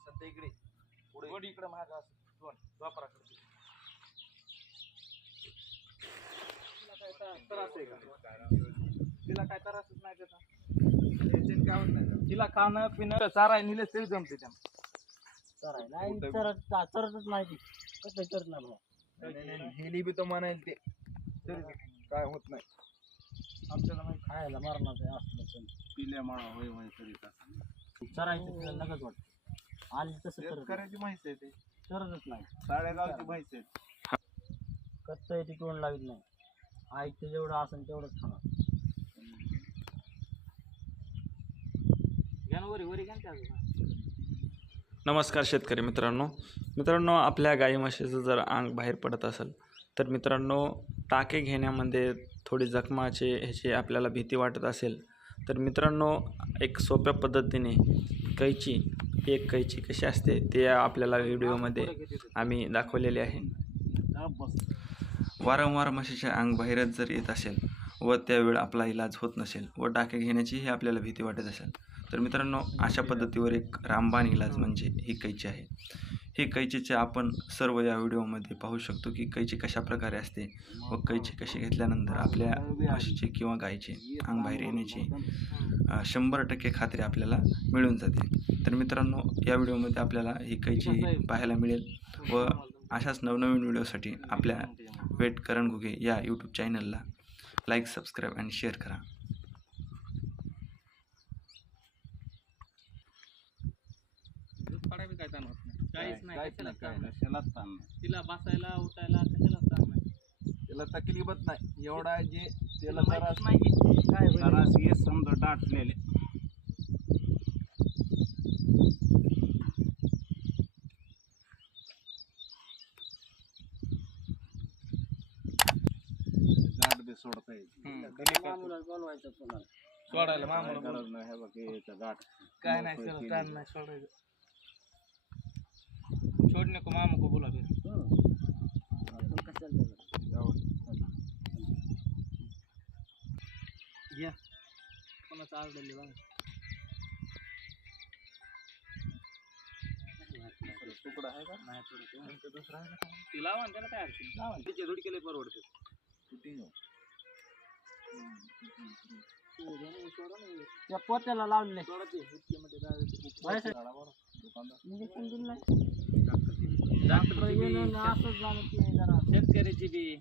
सध्या इकडे. पुढे. इकडे महाग असं. दोन. वापराकडे तिला काय ता- त्रास आहे का? तिला काय त्रासच नाही त्याचा टेन्शन काय होत नाही तिला खाणं पिणं चाराय निले तरी जमते त्यांना. चराय नाही चरत चरतच नाही ती. कसं चरत नाही हेली बी तो म्हणाल ते. तरी काय होत नाही. आपल्याला माहिती खायला मरणार ते असलं पण. पिल्या म्हणा होय होय तरी चरायचं तिला लगच वाटतं. आणि तसं करत शेतकऱ्याची माहिती आहे ते. चरतच नाही. साडेगावची माहिती आहे कच्चं लावित नाही. आईचं जेवढं असेल तेवढंच खाणार. नमस्कार शेतकरी मित्रांनो. मित्रांनो आपल्या गाई म्हशीचं जर अंग बाहेर पडत असेल तर मित्रांनो टाके घेण्यामध्ये थोडी जखमाचे ह्याची आपल्याला भीती वाटत असेल. तर मित्रांनो एक सोप्या पद्धतीने कैची एक कैची कशी असते ते आपल्याला व्हिडिओमध्ये आम्ही दाखवलेले आहे. वारंवार म्हशीचे अंग बाहेरच जर येत असेल व त्यावेळ आपला इलाज होत नसेल व टाके घेण्याचीही आपल्याला भीती वाटत असेल तर मित्रांनो अशा पद्धतीवर एक रामबाण इलाज म्हणजे ही कैची आहे. ही कैचीचे आपण सर्व या व्हिडिओमध्ये पाहू शकतो की कैची कशा प्रकारे असते व कैची कशी घेतल्यानंतर आपल्या म्हशीचे किंवा गायचे अंग बाहेर येण्याची शंभर टक्के खात्री आपल्याला मिळून जाते. तर मित्रांनो या व्हिडिओमध्ये आपल्याला ही कैची पाहायला मिळेल व अशाच नवनवीन व्हिडिओसाठी आपल्या वेट करण घुगे या यूट्यूब चॅनलला लाईक सबस्क्राईब आणि शेअर करा. काय नाही काहीच नाही, काहीच काय ताण नाही, कशालाच ताण नाही तिला बसायला उठायला कशाला ताण नाही त्याला तकलीफच नाही एवढा जे त्याला तिला जरा नाही की काय होईल. जरास समजा दाटलेले दाट बी सोडता येईल मामुला बोलवायचं पुन्हा. सोडायला मामाला बोलव. गरज नाही हे बघ हे इथं गाठ काय नाही त्याला ताण नाही सोडायचं. छोडने को मामा को बोला फिर। घ्या कोणाचा आर्डर लिहा तुकडा आहे का? नाही तुकडा तो दुसरा आहे का? ती लावा त्याला काय अडचण लावा तिचे रुड केले परवडते. किती त्या पोत्याला लावले थोडा ते. हुतकेमध्ये जरा शेतकऱ्याची बी.